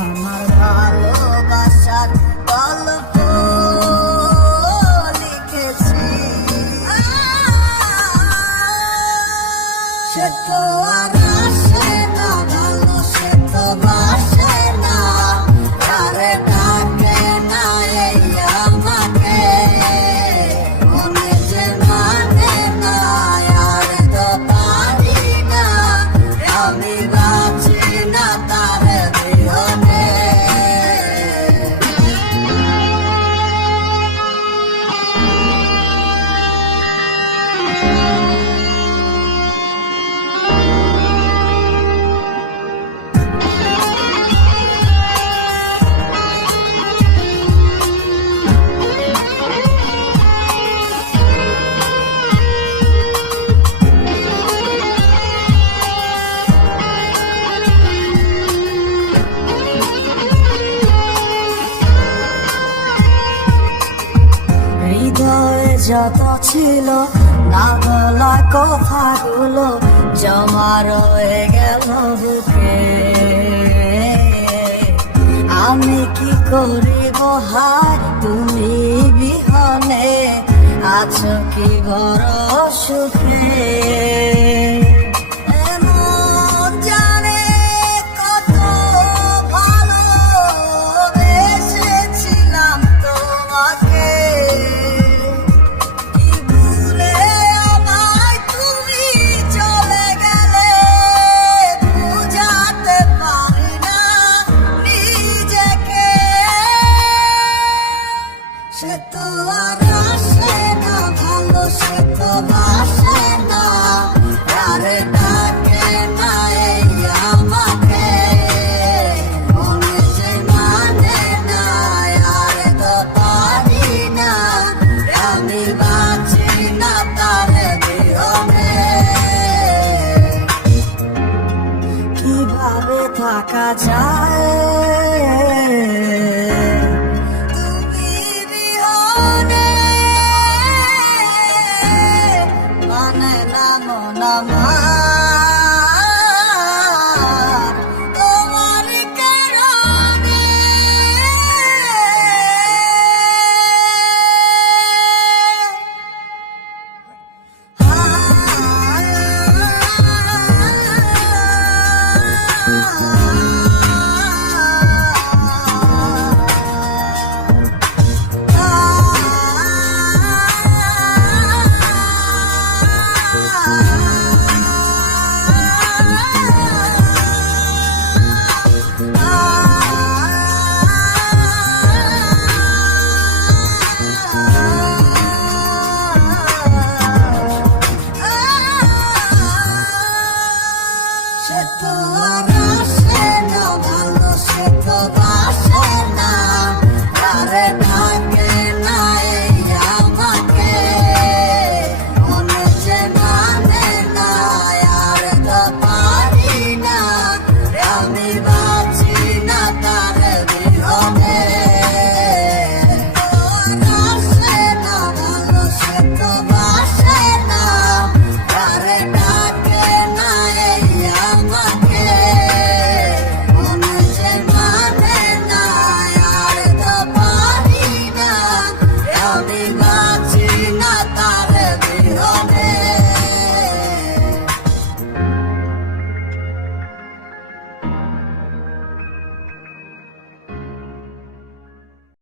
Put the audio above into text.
আমার ভালোবাসার গল্প লিখেছি, সে তো আর আসে না, ভালো সে তো বাসে না, আরে ডাকে না এই আমাকে, মনে যে মানে না, আর তো পারি না, আমি বাঁচি না তার বিহনে। হৃদয়ে যত ছিল না বলা কথাগুলো জমা রয়ে গেল বুকে, আমি কি করিব হায় তুমি বিহনে, আছো কি বড় সুখে। সে তো আর আসে না, ভালো সে তো বাসে না।